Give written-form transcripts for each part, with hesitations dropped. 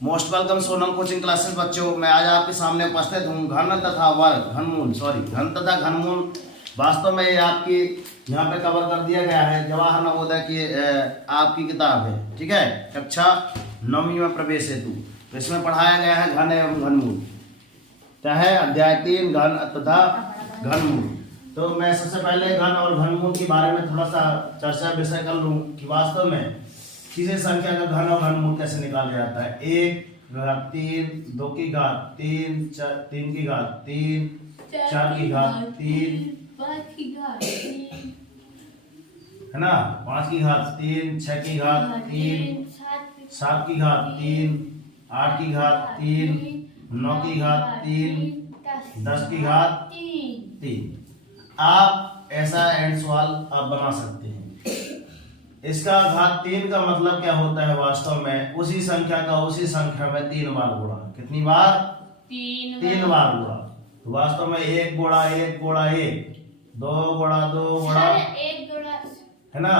Most welcome Sonam coaching classes बच्चों। मैं आज आपके सामने उपस्थित हूँ घन तथा वर्ग घन तथा घनमूल। वास्तव में ये आपकी यहाँ पे कवर कर दिया गया है, जवाहर नवोदय की आपकी किताब है, ठीक है, कक्षा 9वीं में प्रवेश हेतु। तो इसमें पढ़ाया गया है घन एवं घनमूल, चाहे अध्याय 3 घन तथा घनमूल। तो मैं सबसे पहले घन और घनमूल के बारे में थोड़ा सा चर्चा विषय कर लूँ कि वास्तव में किसी संख्या का घन और घनमूल कैसे निकाला जाता है। 1 घात 3, 2 की घात 3, 3 की घात 3, 4 की घात 3, 5 की घात 3, है ना, 5 की घात 3, 6 की घात 3, 7 की घात 3, 8 की घात 3, 9 की घात 3, 10 की घात 3। आप ऐसा एंड सवाल आप बना सकते हैं। इसका घात 3 का मतलब क्या होता है? वास्तव में उसी संख्या में 3 बार गुणा। कितनी बार? 3 बार गुणा। तो वास्तव में 1 गुणा 1 गुणा 1, 2 गुणा 2 गुणा, है ना,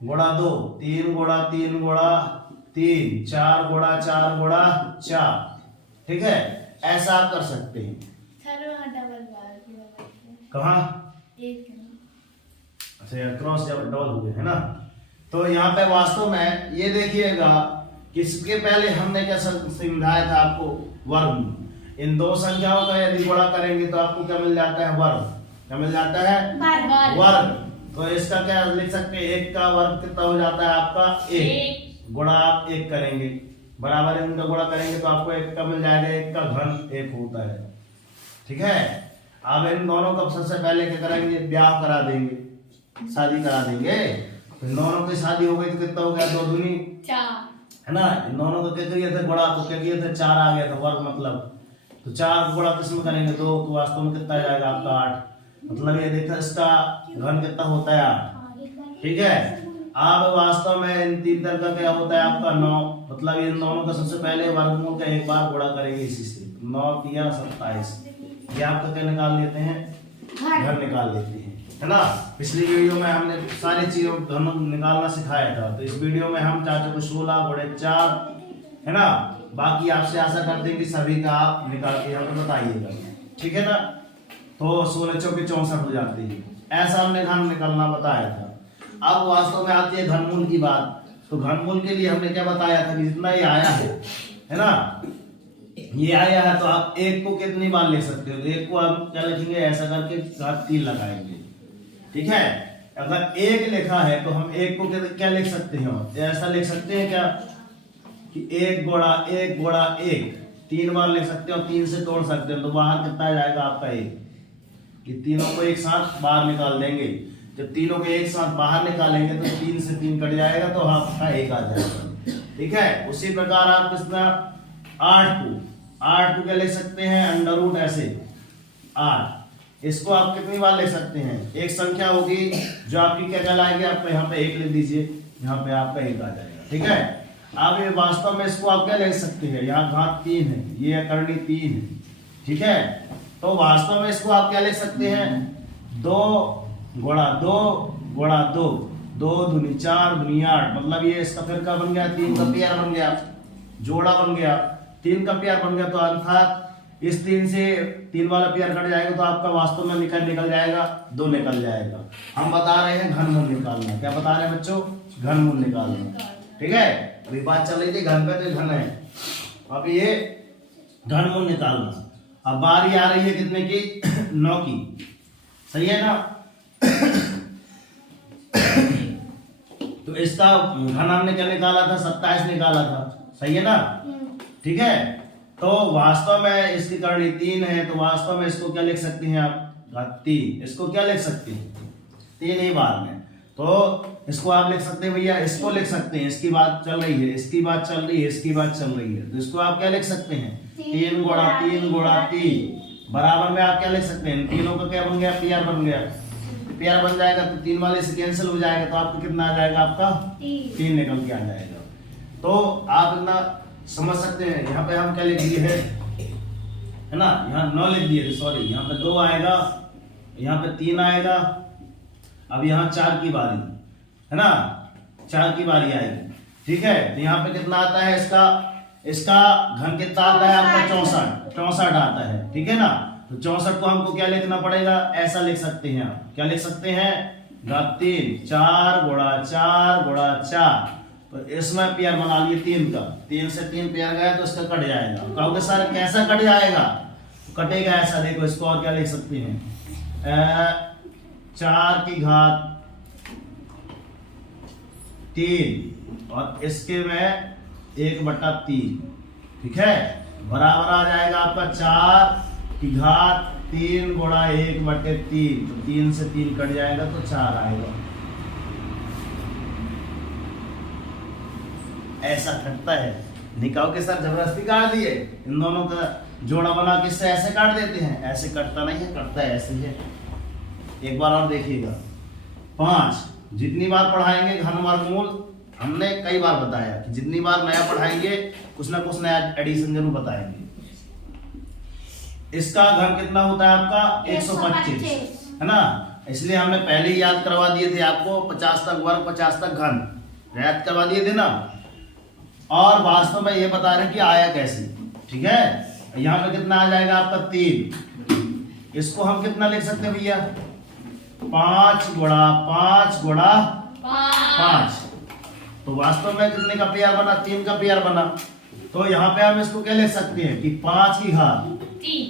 गुणा 2, 3 गुणा 3 गुणा 3, 4 गुणा 4 गुणा 4, ठीक है। ऐसा आप कर सकते हैं। कहाँ? अच्छा, क्रॉस जब डबल हो गए, है ना। तो यहाँ पे वास्तव में ये देखिएगा, किसके पहले हमने क्या समझाया था आपको? वर्ग। इन दो संख्याओं का यदि गुणा करेंगे तो आपको क्या मिल जाता है? वर्ग। क्या मिल जाता है? वर्ग। तो इसका क्या लिख सकते हैं? 1 का वर्ग कितना हो जाता है आपका? 1 गुणा आप 1 करेंगे, बराबर इनका गुणा करेंगे तो आपको 1 का मिल जाएगा। 1 का घन 1 होता है, ठीक है। अब इन दोनों का सबसे पहले क्या करेंगे? ब्याह करा देंगे, शादी करा देंगे। तो इन दोनों की शादी हो गई तो कितना हो गया? 2 दूनी 4, है ना। इन दोनों को क्या किया था? गुणा। तो क्या किया था? 4 आ गया था वर्ग मतलब। तो 4 गुणा किसमें करेंगे? 2। तो वास्तव में कितना जाएगा आपका? 8। मतलब ये देखा, इसका घन कितना होता है? 8, ठीक है। अब वास्तव में इन 3 तरह का क्या होता है आपका? 9। मतलब इन दोनों का सबसे पहले वर्गमूल का एक बार गुणा करेंगे इसी से। 9 किया 27। ये आपका क्या निकाल लेते हैं? घर निकाल लेते हैं, है ना। पिछली वीडियो में हमने सारी चीजों घन निकालना सिखाया था। तो इस वीडियो में हम चाहते को 16 गुणे 4, है ना। बाकी आपसे आशा करते हैं कि सभी का आप निकाल के हमें बताइएगा, ठीक है ना। तो 16 चौके 64 हो जाती है। ऐसा हमने घन निकालना बताया था। अब वास्तव में आती है घनमूल की बात। तो घनमूल के लिए हमने क्या बताया था कि जितना ये आया है ना, ये आया है तो आप 1 को कितनी बार लिख सकते हो? 1 को आप क्या लिखेंगे? ऐसा करके घात 3 लगाएंगे, ठीक है। अगर 1 लिखा है तो हम 1 को क्या लिख सकते हैं? ऐसा लिख सकते हैं क्या कि 1 गुणा 1 गुणा 1, 3 बार लिख सकते हो। 3 से तोड़ सकते हो तो बाहर कितना जाएगा आपका? 1। ये तीनों को एक साथ बाहर निकाल देंगे। जब तीनों को एक साथ बाहर निकालेंगे तो 3 से 3 कट जाएगा तो आपका 1 आ जाएगा, ठीक है। उसी प्रकार आप कितना 8 को क्या लिख सकते हैं? अंडर रूट ऐसे 8। इसको आप कितनी बार लिख सकते हैं? एक संख्या होगी जो आपकी क्या कहलाएगी? आपको यहाँ पे 1 लिख दीजिए, यहाँ पे आपका 1 आ जाएगा, ठीक है। अब ये वास्तव में इसको आप क्या लिख सकते हैं? यहाँ घात 3 है, ये करनी 3 है, ठीक है। तो वास्तव में इसको आप क्या लिख सकते हैं? 2 गुणा 2 गुणा 2, 2 दूनी 4 दूनी 8। मतलब ये इसका फिर का बन गया? 3 का पेयर बन गया, जोड़ा बन गया। 3 का पेयर बन गया तो अर्थात इस 3 से 3 वाला पेयर कट जाएगा तो आपका वास्तव में निकल जाएगा 2 निकल जाएगा। हम बता रहे हैं घनमूल निकालना। क्या बता रहे हैं बच्चों? घनमूल निकालना, ठीक है। अभी बात चल रही थी घन पे, तो घन है। अब ये घनमूल निकालना। अब बारी आ रही है कितने की? 9 की, सही है ना। तो इसका घन हमने क्या निकाला था? 27 निकाला था, सही है ना, ठीक है। तो वास्तव में इसकी करनी 3 है, तो वास्तव में इसको क्या लिख सकते हैं आप? घात 3। इसको क्या लिख सकते हैं? 3 ही बार में। तो इसको आप लिख सकते हैं भैया, इसको लिख सकते हैं। इसकी बात चल रही है, इसकी बात चल रही है, इसकी बात चल रही है, तो इसको आप क्या लिख सकते हैं? 3 गुणा 3 गुणा 3, बराबर में आप क्या लिख सकते हैं? तीनों का क्या बन गया? पेयर बन गया। पेयर बन जाएगा तो 3 वाले से कैंसिल हो जाएगा तो आपको कितना आ जाएगा? आपका 3 निकल के आ जाएगा। तो आप इतना समझ सकते हैं। यहाँ पे हम क्या लिख दिए है ना, यहाँ 9 लिख दिए, सॉरी, यहाँ पे 2 आएगा, यहाँ पे 3 आएगा। अब यहाँ 4 की बारी है ना, 4 की बारी आएगी, ठीक है। तो यहाँ पे कितना आता है इसका? इसका घन कितना आता है आपका 64 आता है, ठीक है ना। तो 64 को हमको क्या लिखना पड़ेगा, ऐसा लिख सकते हैं आप, क्या लिख सकते हैं, घात 3, 4 गुणा 4 गुणा 4। तो इसमें पेयर बना लिए 3 का, 3 से 3 पेयर गया तो इसका कट जाएगा। कहोगे सर कैसा कट जाएगा, कटेगा ऐसा, देखो इसको और क्या लिख सकते हैं, 4 की घात 3 और इसके में 1/3, ठीक है, बराबर आ जाएगा आपका 4 की घात 3 गुणा 1/3। तो 3 से 3 कट जाएगा तो 4 आएगा, ऐसा कटता है। निकाल के सर जबरदस्ती काट दिए, इन दोनों का जोड़ा बना के इससे ऐसे काट देते हैं, ऐसे कटता नहीं है, कटता है ऐसे है। एक बार और देखिएगा, 5 जितनी बार पढ़ाएंगे घन वर्गमूल, हमने कई बार बताया कि जितनी बार नया पढ़ाएंगे कुछ ना कुछ नया एडिशन जरूर बताएंगे। इसका घन कितना होता है आपका 125, है ना, इसलिए हमने पहले ही याद करवा दिए थे आपको, 50 तक वर्ग 50 तक घन याद करवा दिए थे ना। और वास्तव में ये बता रहे कि आया कैसे, ठीक है। यहाँ पे कितना आ जाएगा आपका 3, इसको हम कितना लिख सकते हैं भैया, 5 गुणा 5 गुणा 5। तो वास्तव में कितने का पेयर बना, 3 का पेयर बना। तो यहाँ पे हम इसको क्या लिख सकते हैं कि 5 की घात 3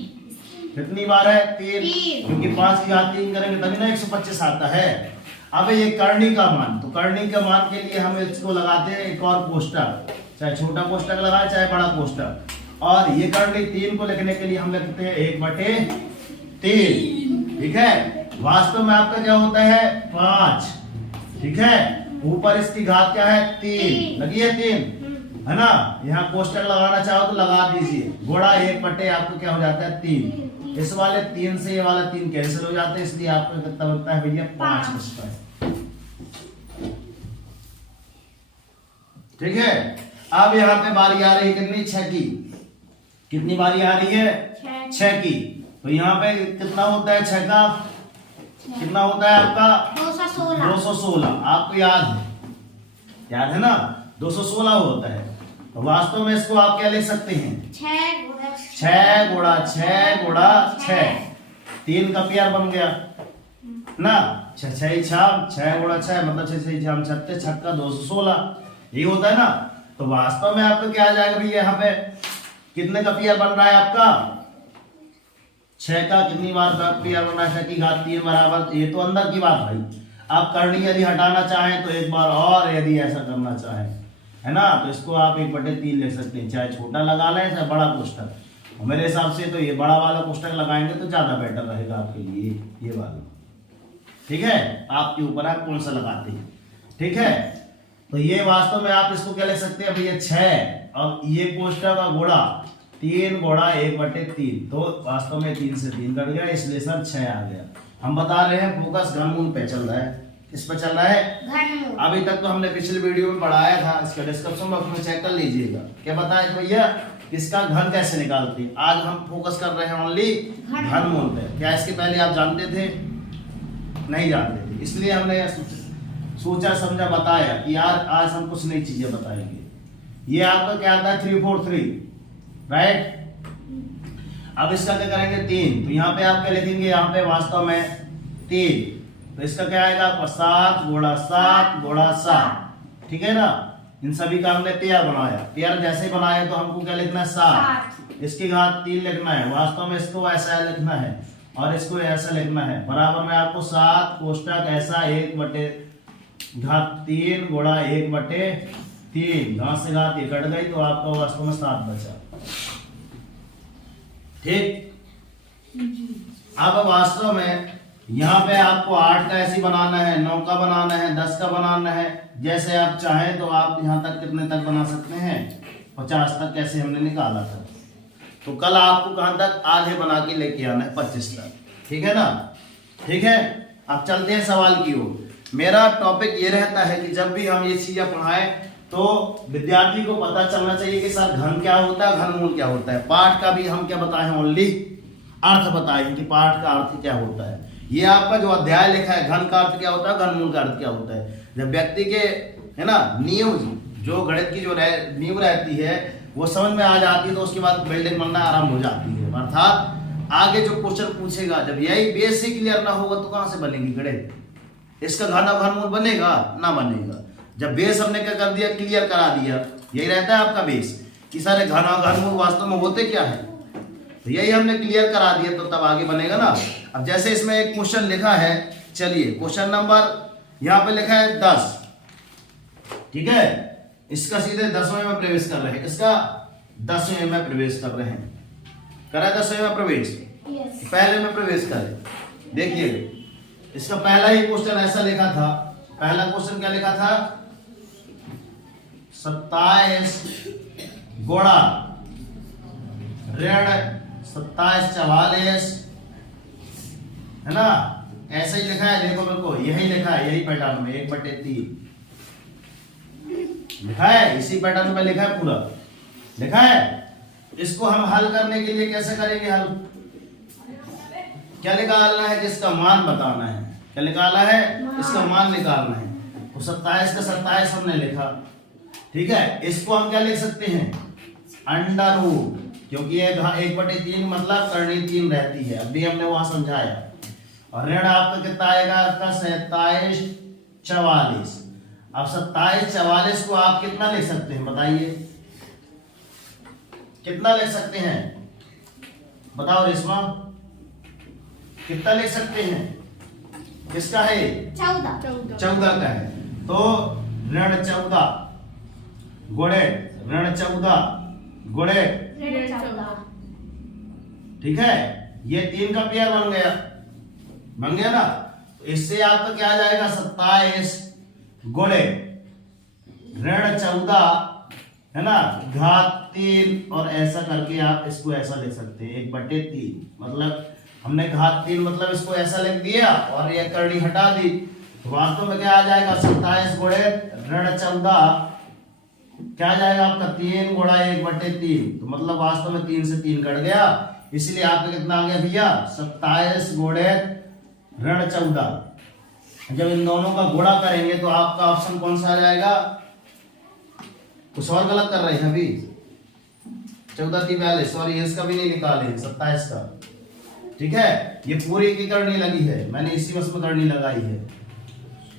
कितनी बार है, 3, क्योंकि 5 की घात 3 करेंगे तभी ना 125 आता है। अब ये करनी का मान, तो करनी के मान के लिए हम इसको लगाते हैं एक और कोष्टक, चाहे छोटा कोष्टक लगाए चाहे बड़ा कोष्टक। और ये करनी 3 को लिखने के लिए हम लिखते हैं 1/3, ठीक है। वास्तव में आपका क्या होता है 5, ठीक है, ऊपर इसकी घात क्या है 3, लगी है 3, है ना। यहाँ कोष्टक लगाना चाहो तो लगा दीजिए, गुणा 1/, आपको क्या हो जाता है 3। इस वाले 3 से ये वाला 3 कैंसिल हो जाते हैं, इसलिए आपको कितना बनता है भैया 5 बचता है, ठीक है। अब यहाँ पे बारी आ रही है कितनी, 6 की, कितनी बारी आ रही है 6 की। तो यहाँ पे कितना होता है 6 का, कितना होता है आपका 216, आपको याद है ना, 216 होता है। तो वास्तव में इसको आप क्या लिख सकते हैं, 6 गुणा 6 गुणा 6, 3 का पेयर बन गया ना, 6 6 गुणा 6 मतलब 6 6 36, 6 का 216, ये होता है ना। तो वास्तव में आपको क्या आ जाएगा भैया, यहाँ पे कितने का पेयर बन रहा है आपका, 6 का कितनी बार पेयर बन रहा है, 6 की घात 3 बराबर, ये तो अंदर की बात भाई। आप करनी यदि हटाना चाहें तो एक बार और, यदि ऐसा करना चाहें, है ना, तो इसको आप 1/3 ले सकते हैं, चाहे छोटा लगा लें चाहे बड़ा कोष्टक। मेरे हिसाब से तो ये बड़ा वाला कोष्टक लगाएंगे तो ज्यादा बेटर रहेगा आपके लिए, ये वाला, ठीक है, आपके ऊपर आप कौन सा लगाते हैं, ठीक है। तो ये वास्तव में आप इसको क्या ले सकते हैं भैया 6, और ये कोष्टक का गुणा 3 गुणा 1/3, तो वास्तव में 3 से 3 कट गया, इसलिए सर 6 आ गया। हम बता रहे हैं फोकस घनमूल पे चल रहा है, किस पे चल रहा है, अभी तक तो हमने पिछले वीडियो में पढ़ाया था, इसका डिस्क्रिप्शन बॉक्स में चेक कर लीजिएगा, क्या बताया भैया इसका घन कैसे निकालते हैं। आज हम फोकस कर रहे हैं ओनली घनमूल पे। क्या इसके पहले आप जानते थे, नहीं जानते थे, इसलिए हमने सोचा समझा बताया कि यार आज हम कुछ नई चीजें बताएंगे। ये आपका क्या आता है 343, राइट। अब इसका क्या करेंगे 3, तो यहाँ पे आप क्या लिखेंगे, यहाँ पे वास्तव में 3, तो इसका क्या आएगा आपका 7 गुणा 7 गुणा 7, ठीक है ना। इन सभी का हमने पेयर बनाया, पेयर जैसे बनाया तो हमको क्या लिखना है 7, इसकी घात 3 लिखना है, वास्तव में इसको ऐसा लिखना है और इसको ऐसा लिखना है, बराबर में आपको 7 कोष्टक ऐसा 1/3 गुणा 1/3, घात से घात ये कट गई तो आपका वास्तव में 7 बचा, ठीक। अब वास्तव में यहाँ पे आपको 8 का ऐसी बनाना है, 9 का बनाना है, 10 का बनाना है, जैसे आप चाहें तो आप यहाँ तक कितने तक बना सकते हैं 50 तक, कैसे हमने निकाला था। तो कल आपको कहाँ तक आधे बना के लेके आना है 25 तक, ठीक है ना, ठीक है। अब चलते हैं सवाल की ओर। मेरा टॉपिक ये रहता है कि जब भी हम ये चीजें पढ़ाएं तो विद्यार्थी को पता चलना चाहिए कि सर घन क्या होता है, घनमूल क्या होता है। पाठ का भी हम क्या बताए हैं, ओनली अर्थ बताए कि पाठ का अर्थ क्या होता है। ये आपका जो अध्याय लिखा है घन का अर्थ क्या होता है, घनमूल का अर्थ क्या होता है। जब व्यक्ति के है ना नींव, जो गणित की जो नींव रहती है वो समझ में आ जाती है तो उसके बाद बिल्डिंग बनना आरंभ हो जाती है। अर्थात आगे जो क्वेश्चन पूछेगा जब यही बेस ही क्लियर ना होगा तो कहां से बनेगी गड़े, इसका घाना घनमूल बनेगा ना बनेगा। जब बेस हमने क्या कर दिया, क्लियर करा दिया, यही रहता है आपका बेस कि सारे घाना घनमूल वास्तव में होते क्या है, तो यही हमने क्लियर करा दिया तो तब आगे बनेगा ना। अब जैसे इसमें एक क्वेश्चन लिखा है, चलिए क्वेश्चन नंबर यहाँ पे लिखा है 10, ठीक है, इसका सीधे 10वें में प्रवेश कर रहे हैं, इसका 10वें में प्रवेश कर रहे हैं, करा 10वें में प्रवेश, यस पहले में प्रवेश करें। देखिए इसका पहला ही क्वेश्चन ऐसा लिखा था, पहला क्वेश्चन क्या लिखा था, 27 गुणा ऋण 27 44 है ना, ऐसे ही लिखा है। देखो मेरे को यही लिखा है, यही पैटर्न में 1/3 लिखा है, इसी पैटर्न में लिखा है, पूरा लिखा है। इसको हम हल करने के लिए कैसे करेंगे हल, क्या निकालना है, जिसका मान बताना है, क्या निकालना है, इसका मान निकालना है। तो 27 का 27 हमने लिखा, ठीक है। इसको हम क्या लिख सकते हैं, अंडर रूट, क्योंकि ये 1/3 मतलब करनी 3 रहती है, अभी हमने वहां समझाया। और ऋण आपका कितना आएगा, आपका 27 44। अब 27 44 को आप कितना लिख सकते हैं बताइए, कितना लिख सकते हैं, बताओ रेशमा, कितना लिख सकते हैं, किसका है, 14 का है। तो ऋण 14 गुणे ऋण 14 गुणे, ठीक है, ये 3 का पेयर बन गया ना। तो इससे आपका क्या आ जाएगा, 27 गुणे ऋण 14 है ना, घात 3, और ऐसा करके आप इसको ऐसा लिख सकते हैं 1/3, मतलब हमने घात 3 मतलब इसको ऐसा लिख दिया और ये करनी हटा दी, तो वास्तव में क्या आ जाएगा, 27 गुणे ऋण 14 क्या आ जाएगा आपका 3 गुणा 1/3, तो मतलब वास्तव में 3 से 3 कट गया, इसलिए आपका कितना आ गया भैया, 27 गुणे ऋण 14। जब इन दोनों का गुणा करेंगे तो आपका ऑप्शन कौन सा आ जाएगा, कुछ और गलत कर रहे हैं अभी, 14 3 42, सॉरी इसका भी नहीं निकाले 27 का, ठीक है। ये पूरी की करनी लगी है, मैंने इसी बस में करनी लगाई है।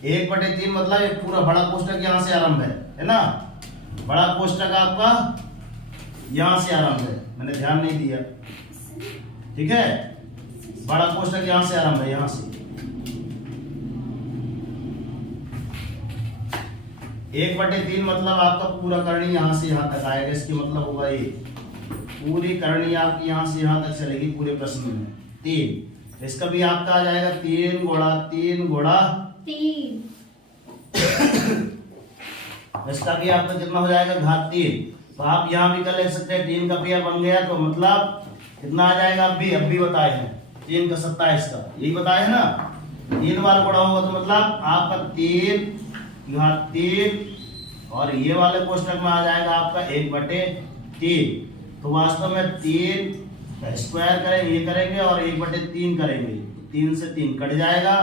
1/3 मतलब ये पूरा बड़ा कोष्टक यहाँ से आरंभ है ना, बड़ा कोष्टक आपका यहां से आरंभ है, मैंने ध्यान नहीं दिया, ठीक है, बड़ा कोष्टक यहां से आरंभ है, यहां से 1/3 मतलब आपका पूरा करनी यहां से यहां तक आएगा, इसकी मतलब होगा ये पूरी करनी आपकी यहां से यहां तक चलेगी पूरे प्रश्न में 3, इसका भी आपका आ जाएगा 3 गुणा 3 गुणा 3, इसका भी आपका कितना हो जाएगा, घात 3। तो आप यहाँ भी कर ले सकते हैं, 3 का पेयर बन गया, तो मतलब कितना आ जाएगा, अभी बताए हैं 3 का 27 का, यही बताए हैं ना, 3 बार गुणा होगा तो मतलब आपका 3 घात 3, और ये वाले कोष्टक में आ जाएगा आपका 1/3। तो वास्तव में 3 का स्क्वायर करेंगे, ये करेंगे और 1/3 करेंगे, 3 से 3 कट जाएगा,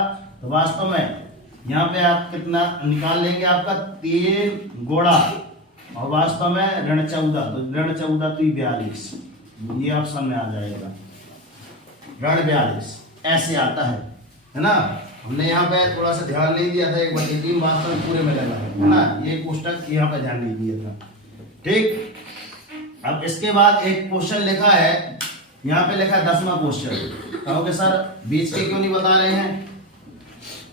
तो वास्तव में यहाँ पे आप कितना निकाल लेंगे, आपका 3 गुणा और वास्तव में ऋण 14, तो ऋण 14 तो 42, ये ऑप्शन में आ जाएगा, ऋण 42 ऐसे आता है ना। हमने यहाँ पे थोड़ा सा ध्यान नहीं दिया था, 1/3 वास्तव में पूरे में लगा है ना, ये कोष्टक यहाँ पे ध्यान नहीं दिया था, ठीक। अब इसके बाद एक क्वेश्चन लिखा है, यहाँ पे लिखा है 10वां क्वेश्चन, कहोगे सर बीच के क्यों नहीं बता रहे हैं,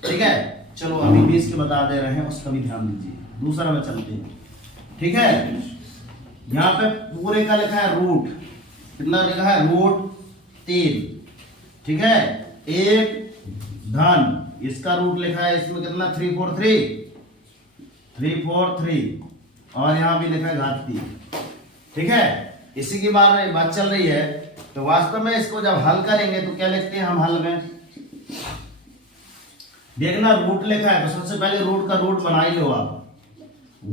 ठीक है, चलो अभी 20 के बता दे रहे हैं, उसका भी ध्यान दीजिए, दूसरा में चलते हैं, ठीक है। यहाँ पे पूरे का लिखा है रूट, कितना लिखा है, रूट 3, ठीक है, 1 धन, इसका रूट लिखा है इसमें कितना 343, और यहाँ भी लिखा है घात 3, ठीक है। इसी की बात चल रही है, तो वास्तव में इसको जब हल करेंगे तो क्या लिखते हैं हम हल में, देखना रूट लिखा है तो सबसे पहले रूट का रूट बना ही लो आप,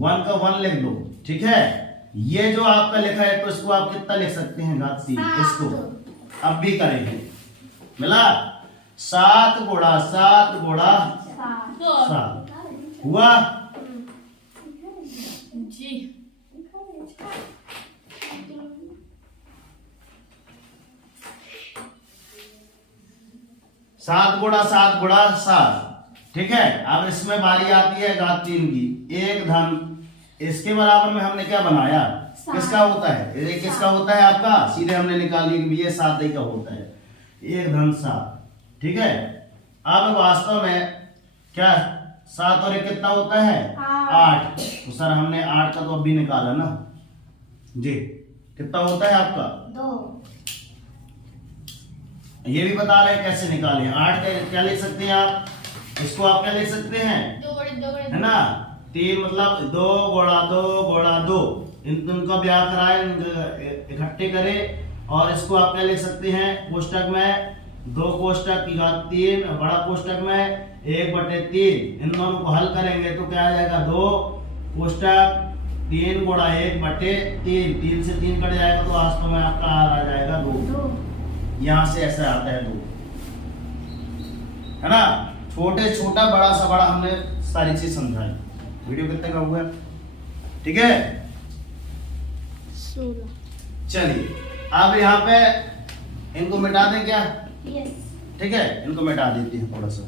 1 का 1 लिख दो, ठीक है। ये जो आपका लिखा है तो इसको आप कितना लिख सकते हैं, घात 3, इसको अब भी करेंगे, मिला 7 गुणा 7 गुणा 7 हुआ जी, 7 गुणा 7 गुणा 7, ठीक है। अब इसमें बारी आती है घात 3 की, 1 धन इसके बराबर में हमने क्या बनाया, किसका होता है, ये किसका होता है आपका, सीधे हमने निकाल लिया कि ये 7 ही का होता है, 1 धन 7, ठीक है। अब वास्तव में क्या 7 और 1 कितना होता है 8, तो सर हमने 8 का तो अभी निकाला ना जी, कितना होता है आपका 2। ये भी बता रहे हैं कैसे निकालें। 8 क्या लिख सकते हैं आप, इसको आप क्या लिख सकते हैं, है ना, 3 मतलब 2 गुणा 2 गुणा 2, इनका ब्याह कराए, इकट्ठे करें और इसको आप क्या लिख सकते हैं कोष्टक में 2 कोष्टक की घात 3, बड़ा कोष्टक में 1/3, इन दोनों को हल करेंगे तो क्या आ जाएगा 2 कोष्टक 3 गुणा 1/3, 3 से 3 कट जाएगा तो वास्तव में आपका आ जाएगा 2, यहाँ से ऐसे आता है 2, है ना। छोटे छोटा बड़ा सा बड़ा हमने सारी चीज समझाई। वीडियो कितने का हुआ, ठीक है। 16। चलिए अब यहाँ पे इनको मिटा दें क्या, यस। ठीक है, इनको मिटा देते हैं, थोड़ा सा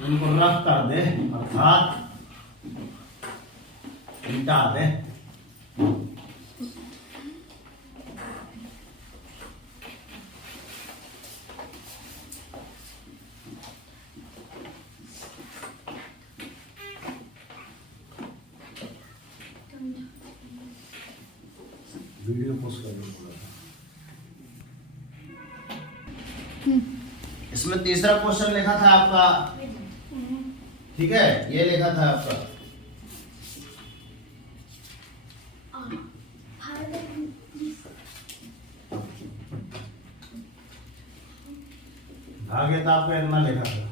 इनको रफ कर दे अर्थात मिटा दे। वीडियो पोस्ट कर दो थोड़ा सा। इसमें तीसरा क्वेश्चन लिखा था आपका, ठीक है, ये लिखा था आपका भाग्य था, आपका इतना लिखा था।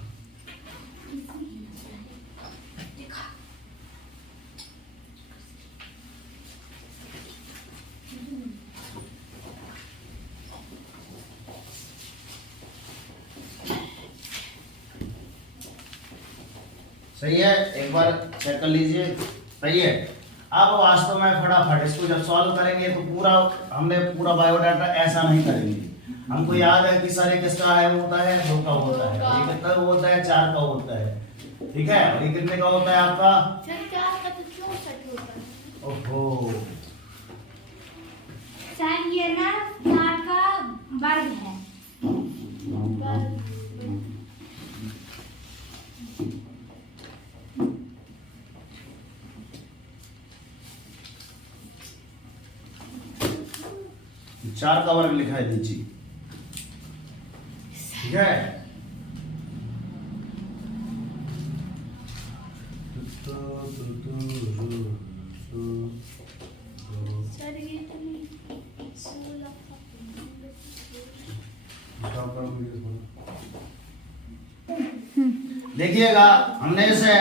सही है, एक बार चेक कर लीजिए, सही है। अब वास्तव में फटाफट इसको जब सॉल्व करेंगे तो पूरा हमने पूरा बायोडाटा ऐसा नहीं करेंगे, हमको याद है कि सारे किसका है होता है 2 का होता है, ये कितना होता है 4 का होता है, ठीक है, और ये कितने का होता है आपका, सर 4 का तो 64 होता है। ओहो सर ये ना 4 का वर्ग है। चार का वर्ग लिखा है नीचे, ठीक है। सर ये तो नहीं 16 देखिएगा, हमने जैसे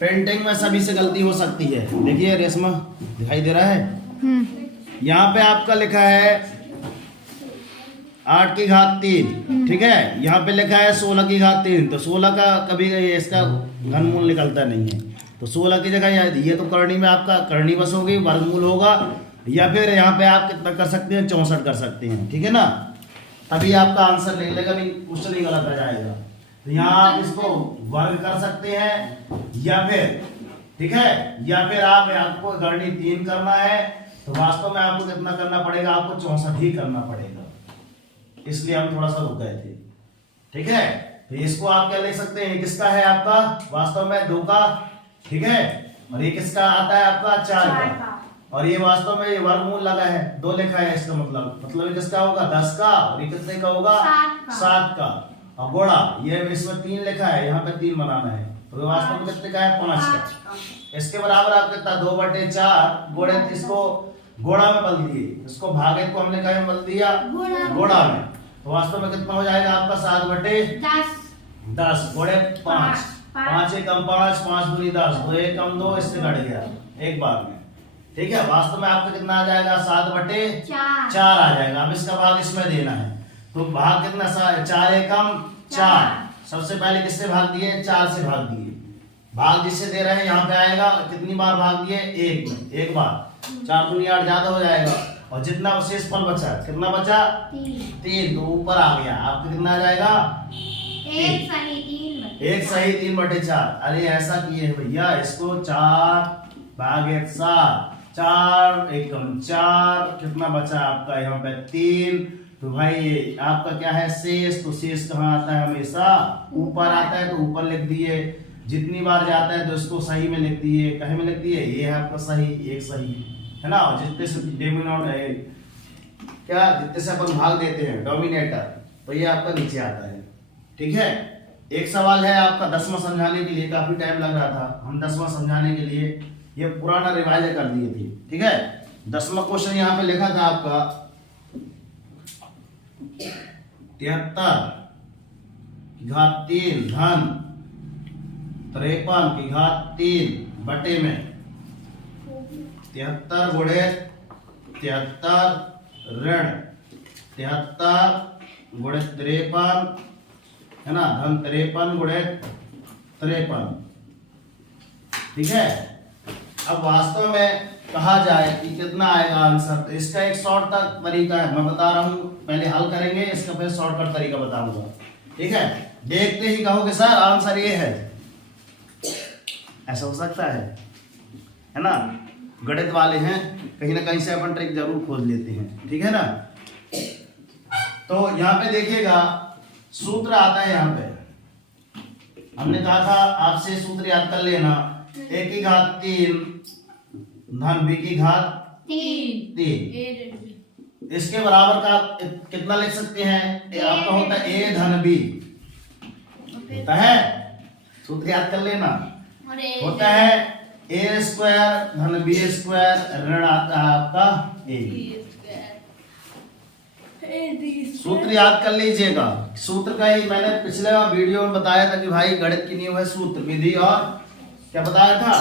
पेंटिंग में सभी से गलती हो सकती है। देखिए रेशमा दिखाई दे रहा है, यहाँ पे आपका लिखा है 8 की घात 3, ठीक है, यहाँ पे लिखा है 16 की घात 3, तो 16 का कभी इसका घनमूल निकलता नहीं है, तो 16 की जगह ये तो करनी में आपका करनी बस होगी, वर्गमूल होगा, या फिर यहाँ पे आप कितना कर सकते हैं 64 कर सकते हैं, ठीक है ना, तभी आपका आंसर निकलेगा, नहीं क्वेश्चन नहीं गलत आ जाएगा। तो यहाँ आप इसको वर्ग कर सकते हैं या फिर, ठीक है, या फिर आप आपको गणनी 3 करना है तो वास्तव में आपको कितना करना पड़ेगा, आपको 64 ही करना पड़ेगा, इसलिए हम थोड़ा सा रुक गए थे, ठीक है। तो इसको आप क्या लिख सकते हैं, किसका है आपका वास्तव में 2 का, ठीक है, और ये किसका आता है आपका 4 का, और ये वास्तव में ये वर्गमूल लगा है 2 लिखा है, इसका मतलब ये किसका होगा 10 का, और ये कितने का होगा 7 का, और गोड़ा ये इसमें 3 लिखा है, यहाँ पे 3 बनाना है, तो वास्तव में कितने का है 5 का, इसके बराबर आप कितना 2/4 गोड़े, इसको गोड़ा में बदल दिए, इसको भागे को हमने कहा बदल दिया गोड़ा में, तो वास्तव में कितना हो जाएगा आपका 7/10, गोड़े 5, 5 1 कम 5, 5 दूनी 10, 2 1 कम 2, इससे कट गया एक बार में, ठीक है। वास्तव में आपका कितना आ जाएगा 7/4 आ जाएगा। अब इसका भाग इसमें देना है, तो भाग कितना 4 1 कम 4, सबसे पहले किससे भाग दिए 4 से भाग दिए, भाग जिससे दे रहे हैं यहाँ पे आएगा, कितनी बार भाग दिए 1 में, एक बार, 4 दूनी 8 ज्यादा हो जाएगा, और जितना शेष फल बचा, कितना बचा? 3। तो ऊपर आ गया आपका, कितना आ जाएगा? 1 सही 3 1 सही 3/4। अरे ऐसा किए है भैया, इसको 4/7, 4 एकम 4, कितना बचा आपका यहाँ पे? 3। तो भाई आपका क्या है? शेष। तो शेष कहाँ आता है? हमेशा ऊपर आता है, तो ऊपर लिख दिए। जितनी बार जाता है तो इसको सही में लिख दिए। कहीं में लिख दिए? ये है आपका सही, 1 सही है ना। और जितने से क्या, जितने से अपन भाग देते हैं डोमिनेटर, तो ये आपका नीचे आता है। ठीक है। एक सवाल है आपका 10वां समझाने के लिए, काफी टाइम लग रहा था, हम 10वां समझाने के लिए ये पुराना रिवाइज कर दिए थे। ठीक है। 10वां क्वेश्चन यहाँ पे लिखा था आपका 73 धन 53 बटे में 73 गुणे 73 ऋण 73 गुणे 53 है ना, धन 53 गुणे 53। ठीक है। अब वास्तव में कहा जाए कि कितना आएगा आंसर, तो इसका एक शॉर्टकट तरीका है, मैं बता रहा हूं। पहले हल करेंगे, इसका फिर शॉर्टकट तरीका बताऊंगा। ठीक है। देखते ही कहोगे सर आंसर ये है, ऐसा हो सकता है ना। गणित वाले हैं, कहीं ना कहीं से अपन ट्रिक जरूर खोज लेते हैं। ठीक है ना। तो यहाँ पे देखिएगा सूत्र आता है। यहाँ पे हमने कहा था आपसे सूत्र याद कर लेना, a की घात 3 धन b की घात 3। इसके बराबर का कितना लिख सकते हैं? ये आपका होता है a धन b, होता है, सूत्र याद कर लेना, होता है a स्क्वायर धन b स्क्वायर ऋण आता है आपका a। सूत्र याद कर लीजिएगा। सूत्र का ही मैंने पिछले वीडियो में बताया था कि भाई गणित की नींव है सूत्र, विधि और क्या बताया था?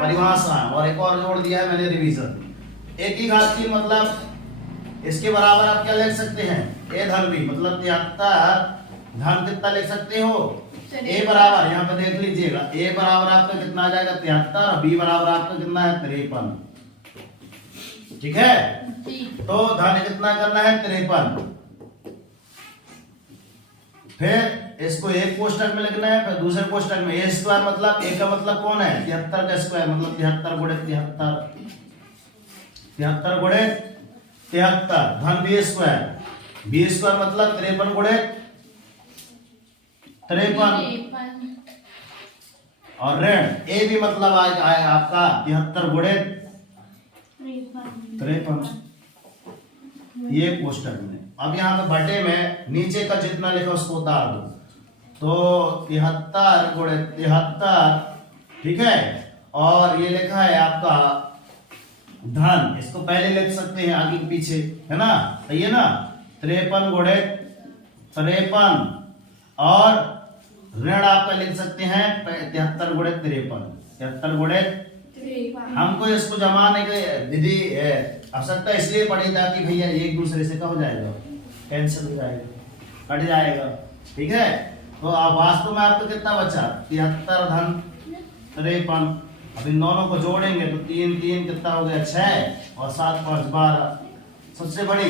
परिभाषा। और एक और जोड़ दिया है मैंने, रिवीजन। a की घात 3 मतलब इसके बराबर आप क्या लिख सकते हैं? a धन b मतलब 73 धन कितना लिख सकते हो? a बराबर, यहाँ पे देख लीजिएगा, a बराबर आपका कितना आ जाएगा? 73 और b बराबर आपका कितना है? 53। ठीक है। तो धन कितना करना है? 53। फिर इसको एक कोष्टक में लिखना है, फिर दूसरे कोष्टक में a स्क्वायर मतलब a का मतलब कौन है? 73 का स्क्वायर मतलब 73 गुणे 73, 73 गुणे 73 धन b स्क्वायर मतलब 53 गुणे 53 और ऋण a भी मतलब आएगा आपका 73 गुणे 53, ये कोष्टक में। अब यहाँ पे बटे में नीचे का जितना लिखा उसको उतार दो, तो 73 गुणे 73। ठीक है। और ये लिखा है आपका धन, इसको पहले लिख सकते हैं आगे पीछे, है ना, सही है ना। 53 गुणे 53 और ऋण आपका लिख सकते हैं 73 गुणे 53, 73 गुणे। हमको इसको जमाने की विधि आवश्यकता इसलिए पड़ी ताकि भैया एक दूसरे से क्या हो जाएगा? कैंसिल हो जाएगा, कट जाएगा। ठीक है। तो अब वास्तव में आपको कितना बचा? 73 धन 53। अब इन दोनों को जोड़ेंगे तो 3 3 कितना हो गया? 6 और 7 5 12। सबसे बड़ी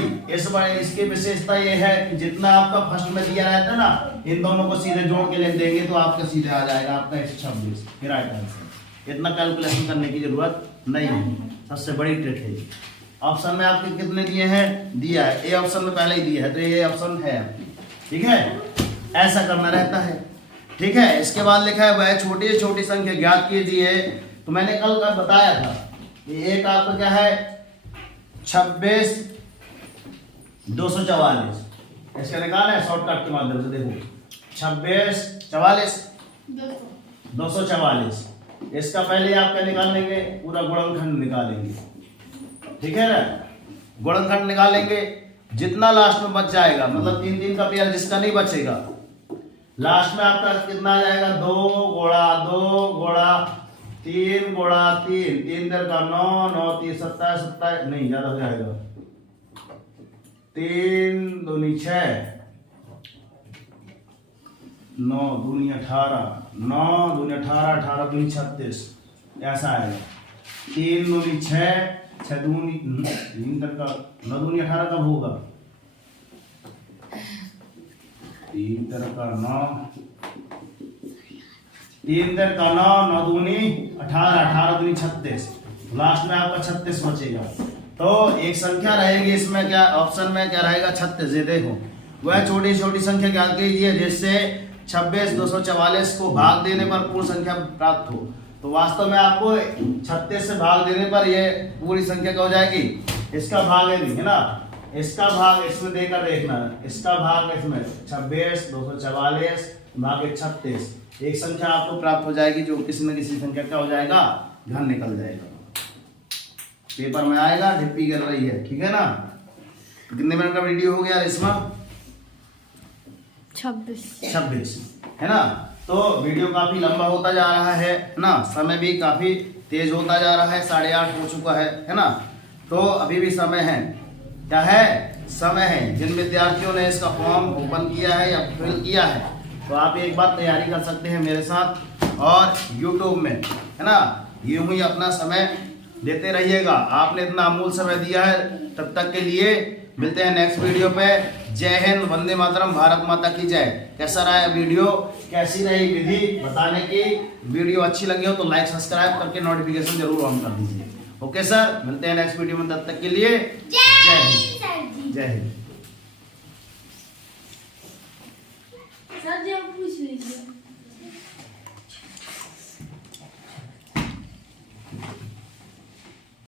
इसकी विशेषता ये है कि जितना आपका फर्स्ट में दिया रहता है ना, इन दोनों को सीधे जोड़ के लिख देंगे तो आपका सीधे आ जाएगा आपका 126 राइट आंसर। इतना कैलकुलेशन करने की जरूरत नहीं है, सबसे बड़ी ट्रिक है। ऑप्शन में आपके कितने दिए हैं? दिया है, ए ऑप्शन में पहले ही दिया है, तो ये ऑप्शन है। ठीक है। ऐसा करना रहता है। ठीक है। इसके बाद लिखा है वह छोटी से छोटी संख्या ज्ञात कीजिए। तो मैंने कल का बताया था कि एक आपका क्या है? 26 244। इसका निकाल है शॉर्टकट के माध्यम से। देखो 26 44 244। इसका पहले आप क्या निकाल लेंगे? पूरा गुणनखंड निकालेंगे। ठीक है ना। गुणनखंड निकालेंगे, जितना लास्ट में बच जाएगा, मतलब 3 3 का पेयर जिसका नहीं बचेगा, लास्ट में आपका कितना आ जाएगा? 2 गुणा 2 गुणा 3 गुणा 3, 3 देर का 9 9 3 27 27 नहीं ज्यादा हो जाएगा, 3 दूनी 6 9 दूनी 18 9 दूनी 18 18 दूनी 36, ऐसा आएगा। 3 दूनी 6 6 दूनी 3 तक का 9 दूनी 18 कब होगा? 3 तक का 9, 3 तक का 9, 9 दूनी 18, 18 दूनी 36, लास्ट में आपका 36 बचेगा। तो एक संख्या रहेगी इसमें, क्या ऑप्शन में क्या रहेगा? 36। ये देखो वह छोटी छोटी संख्या क्या कीजिए जिससे 26 244 को भाग देने पर पूर्ण संख्या प्राप्त हो। तो वास्तव में आपको 36 से भाग देने पर ये पूरी संख्या क्या हो जाएगी? इसका भाग है ना, इसका भाग इसमें देकर देखना, इसका भाग इसमें 26 244 भागे 36, एक संख्या आपको प्राप्त हो जाएगी जो किसी न किसी संख्या क्या हो जाएगा? घन निकल जाएगा। पेपर में आएगा, ढिप्पी गिर रही है, ठीक है ना। कितने मिनट का वीडियो हो गया इसमें? 26 है ना। तो वीडियो काफी लंबा होता जा रहा है ना, समय भी काफी तेज होता जा रहा है, 8:30 हो चुका है ना। तो अभी भी समय है, क्या है? समय है। जिन विद्यार्थियों ने इसका फॉर्म ओपन किया है या फिल किया है तो आप एक बार तैयारी कर सकते हैं मेरे साथ और YouTube में, है ना। यूं ही अपना समय देते रहिएगा। आपने इतना अमूल्य समय दिया है, तब तक के लिए मिलते हैं नेक्स्ट वीडियो पे। जय हिंद, वंदे मातरम, भारत माता की जय। कैसा रहा वीडियो, कैसी रही विधि बताने की? वीडियो अच्छी लगी हो तो लाइक सब्सक्राइब करके नोटिफिकेशन जरूर ऑन कर दीजिए। ओके सर, मिलते हैं नेक्स्ट वीडियो में, तब तक के लिए जय हिंद, जय हिंद।